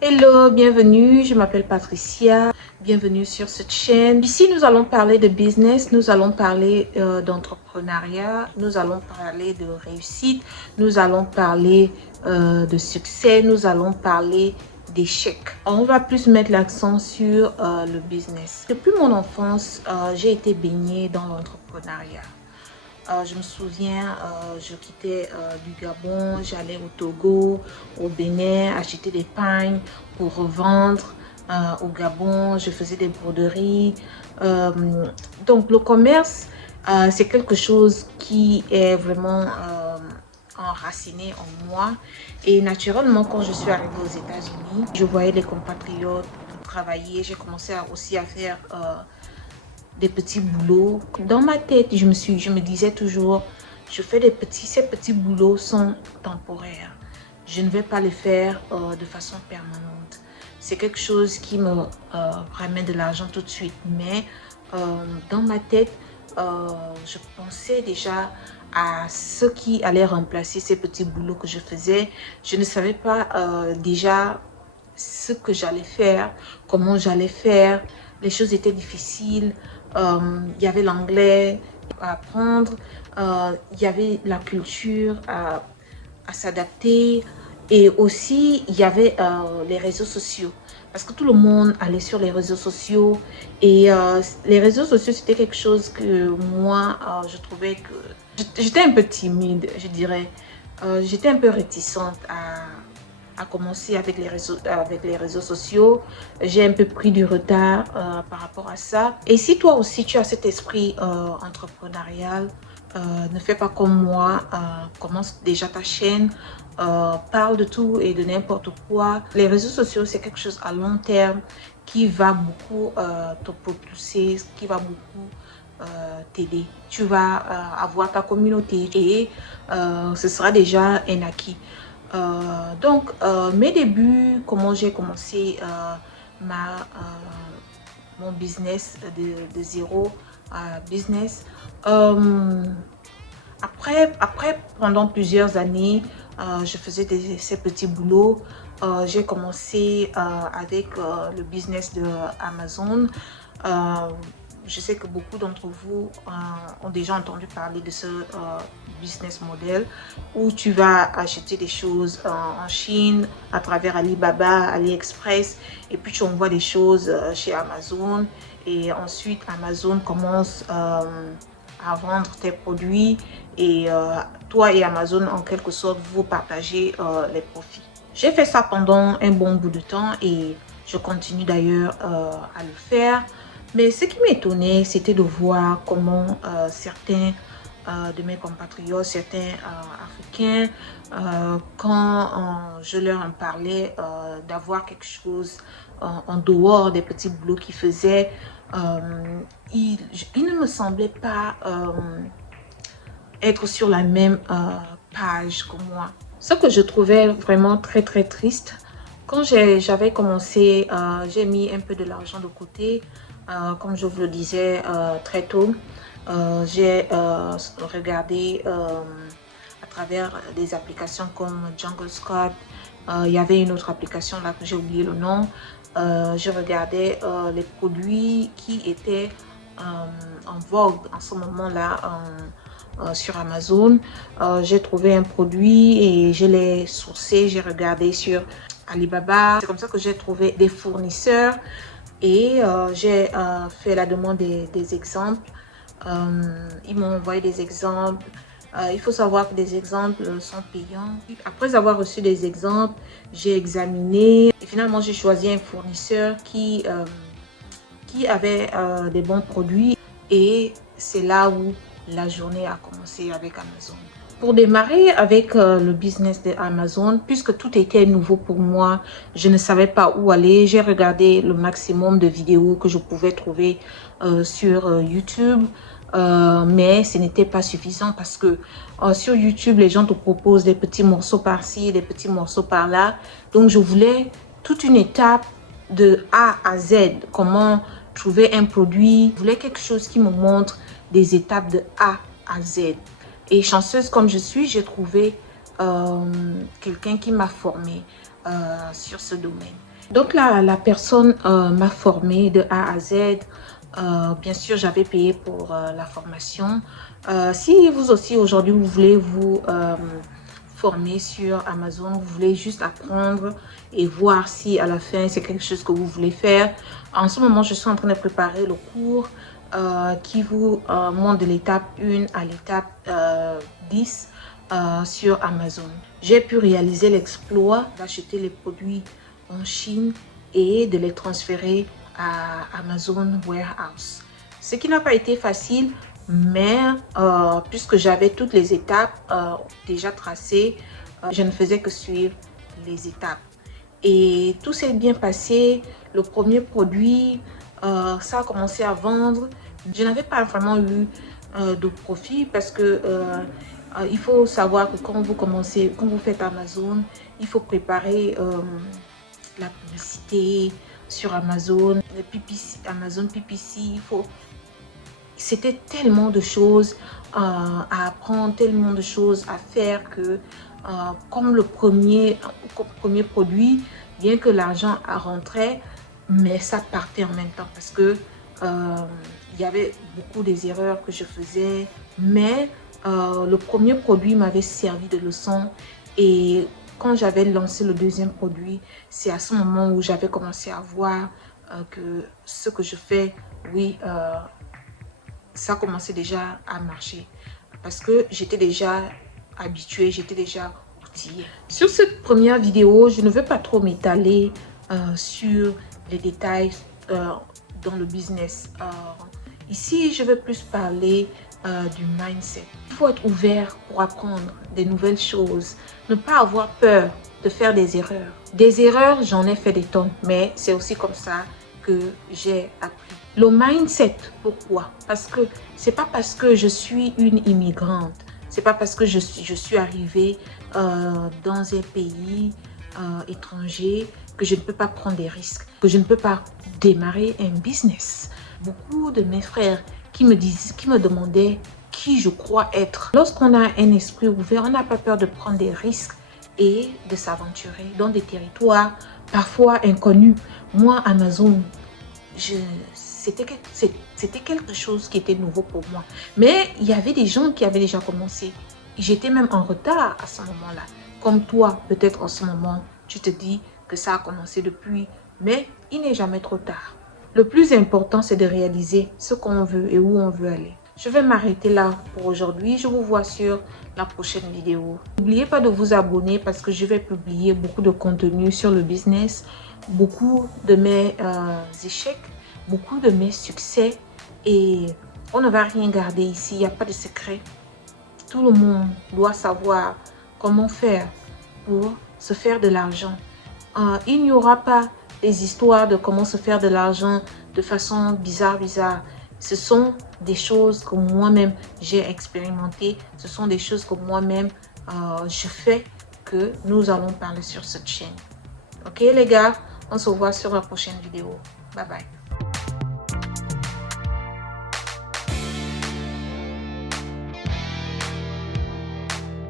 Hello, bienvenue, je m'appelle Patricia, bienvenue sur cette chaîne. Ici, nous allons parler de business, nous allons parler d'entrepreneuriat, nous allons parler de réussite, nous allons parler de succès, nous allons parler d'échecs. On va plus mettre l'accent sur le business. Depuis mon enfance, j'ai été baignée dans l'entrepreneuriat. Je me souviens, je quittais du Gabon, j'allais au Togo, au Bénin, acheter des pagnes pour revendre au Gabon. Je faisais des broderies. Donc, le commerce, c'est quelque chose qui est vraiment enraciné en moi. Et naturellement, quand je suis arrivée aux États-Unis, je voyais les compatriotes travailler. J'ai commencé aussi à faire des petits boulots. Dans ma tête, je me disais toujours, je fais ces petits boulots sont temporaires. Je ne vais pas les faire de façon permanente. C'est quelque chose qui me ramène de l'argent tout de suite. Mais dans ma tête, je pensais déjà à ce qui allait remplacer ces petits boulots que je faisais. Je ne savais pas déjà ce que j'allais faire, comment j'allais faire. Les choses étaient difficiles. Il y avait l'anglais à apprendre, il y avait la culture à s'adapter et aussi il y avait les réseaux sociaux. Parce que tout le monde allait sur les réseaux sociaux et les réseaux sociaux c'était quelque chose que moi je trouvais que j'étais un peu timide, je dirais. J'étais un peu réticente à commencer avec les réseaux sociaux. J'ai un peu pris du retard par rapport à ça. Et si toi aussi tu as cet esprit entrepreneurial, ne fais pas comme moi, commence déjà ta chaîne, parle de tout et de n'importe quoi. Les réseaux sociaux, c'est quelque chose à long terme qui va beaucoup te propulser, qui va beaucoup t'aider. Tu vas avoir ta communauté et ce sera déjà un acquis. Donc, mes débuts, comment j'ai commencé mon business de zéro business. Après, pendant plusieurs années, je faisais ces petits boulots. J'ai commencé avec le business de Amazon. Je sais que beaucoup d'entre vous ont déjà entendu parler de ce business model où tu vas acheter des choses en Chine à travers Alibaba, AliExpress et puis tu envoies des choses chez Amazon et ensuite Amazon commence à vendre tes produits et toi et Amazon en quelque sorte vous partagez les profits. J'ai fait ça pendant un bon bout de temps et je continue d'ailleurs à le faire. Mais ce qui m'étonnait, c'était de voir comment certains de mes compatriotes, certains Africains, quand je leur en parlais d'avoir quelque chose en dehors des petits boulots qu'ils faisaient, ils ne me semblaient pas être sur la même page que moi. Ce que je trouvais vraiment très triste, quand j'avais commencé, j'ai mis un peu de l'argent de côté. Comme je vous le disais très tôt, j'ai regardé à travers des applications comme Jungle Scout. Il y avait une autre application là que j'ai oublié le nom. Je regardais les produits qui étaient en vogue en ce moment-là sur Amazon. J'ai trouvé un produit et je l'ai sourcé, j'ai regardé sur Alibaba. C'est comme ça que j'ai trouvé des fournisseurs. Et j'ai fait la demande des exemples. Ils m'ont envoyé des exemples. Il faut savoir que des exemples sont payants. Après avoir reçu des exemples, j'ai examiné. Et finalement, j'ai choisi un fournisseur qui avait des bons produits. Et c'est là où la journée a commencé avec Amazon. Pour démarrer avec le business d'Amazon, puisque tout était nouveau pour moi, je ne savais pas où aller. J'ai regardé le maximum de vidéos que je pouvais trouver sur YouTube. Mais ce n'était pas suffisant parce que sur YouTube, les gens te proposent des petits morceaux par-ci, des petits morceaux par-là. Donc, je voulais toute une étape de A à Z. Comment trouver un produit. Je voulais quelque chose qui me montre des étapes de A à Z. Et chanceuse comme je suis, j'ai trouvé quelqu'un qui m'a formée. sur ce domaine. Donc la personne m'a formée de A à Z. Bien sûr, j'avais payé pour la formation. Si vous aussi aujourd'hui vous voulez vous former sur Amazon, vous voulez juste apprendre et voir si à la fin c'est quelque chose que vous voulez faire. En ce moment, je suis en train de préparer le cours qui vous montre de l'étape 1 à l'étape 10 sur Amazon. J'ai pu réaliser l'exploit d'acheter les produits en Chine et de les transférer à Amazon Warehouse. Ce qui n'a pas été facile, mais puisque j'avais toutes les étapes déjà tracées, je ne faisais que suivre les étapes. Et tout s'est bien passé. Le premier produit, ça a commencé à vendre. Je n'avais pas vraiment eu de profit parce que il faut savoir que quand vous faites Amazon, il faut préparer la publicité sur Amazon, Amazon PPC, c'était tellement de choses à apprendre, tellement de choses à faire que comme le premier produit, bien que l'argent rentrait, mais ça partait en même temps parce que il y avait beaucoup des erreurs que je faisais, mais le premier produit m'avait servi de leçon. Et quand j'avais lancé le deuxième produit, c'est à ce moment où j'avais commencé à voir que ce que je fais, oui, ça commençait déjà à marcher parce que j'étais déjà habituée, j'étais déjà outillée. Sur cette première vidéo, je ne veux pas trop m'étaler sur les détails dans le business. Ici, je veux plus parler du mindset. Il faut être ouvert pour apprendre des nouvelles choses. Ne pas avoir peur de faire des erreurs. Des erreurs, j'en ai fait des tonnes, mais c'est aussi comme ça que j'ai appris. Le mindset, pourquoi? Parce que c'est pas parce que je suis une immigrante, c'est pas parce que je suis arrivée dans un pays étranger que je ne peux pas prendre des risques, que je ne peux pas démarrer un business. Beaucoup de mes frères qui me demandaient qui je crois être. Lorsqu'on a un esprit ouvert, on n'a pas peur de prendre des risques et de s'aventurer dans des territoires parfois inconnus. Moi, Amazon, c'était quelque chose qui était nouveau pour moi. Mais il y avait des gens qui avaient déjà commencé. J'étais même en retard à ce moment-là. Comme toi, peut-être en ce moment, tu te dis que ça a commencé depuis. Mais il n'est jamais trop tard. Le plus important, c'est de réaliser ce qu'on veut et où on veut aller. Je vais m'arrêter là pour aujourd'hui. Je vous vois sur la prochaine vidéo. N'oubliez pas de vous abonner parce que je vais publier beaucoup de contenu sur le business, beaucoup de mes échecs, beaucoup de mes succès, et on ne va rien garder ici. Il n'y a pas de secret. Tout le monde doit savoir comment faire pour se faire de l'argent. Il n'y aura pas des histoires de comment se faire de l'argent de façon bizarre. Ce sont des choses que moi-même j'ai expérimentées. Ce sont des choses que moi-même je fais, que nous allons parler sur cette chaîne. Ok les gars, on se voit sur la prochaine vidéo. Bye bye.